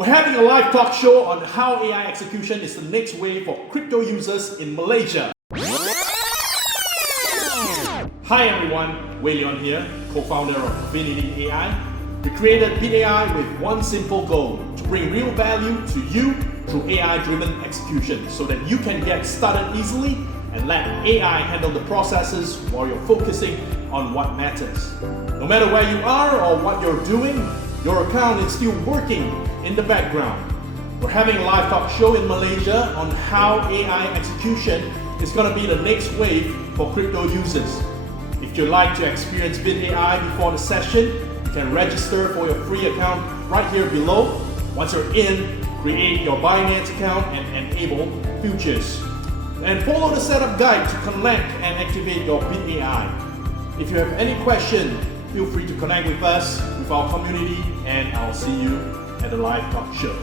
We're having a live talk show on how AI execution is the next wave for crypto users in Malaysia. Hi everyone, Wei Leon here, co-founder of Infinity AI. We created BitAI with one simple goal, to bring real value to you through AI-driven execution so that you can get started easily and let AI handle the processes while you're focusing on what matters. No matter where you are or what you're doing, your account is still working in the background. We're having a live talk show in Malaysia on how AI execution is going to be the next wave for crypto users. If you'd like to experience BitAI before the session, you can register for your free account right here below. Once you're in, create your Binance account and enable futures. And follow the setup guide to connect and activate your BitAI. If you have any question, feel free to connect with us, with our community, and I'll see you at the live talk show.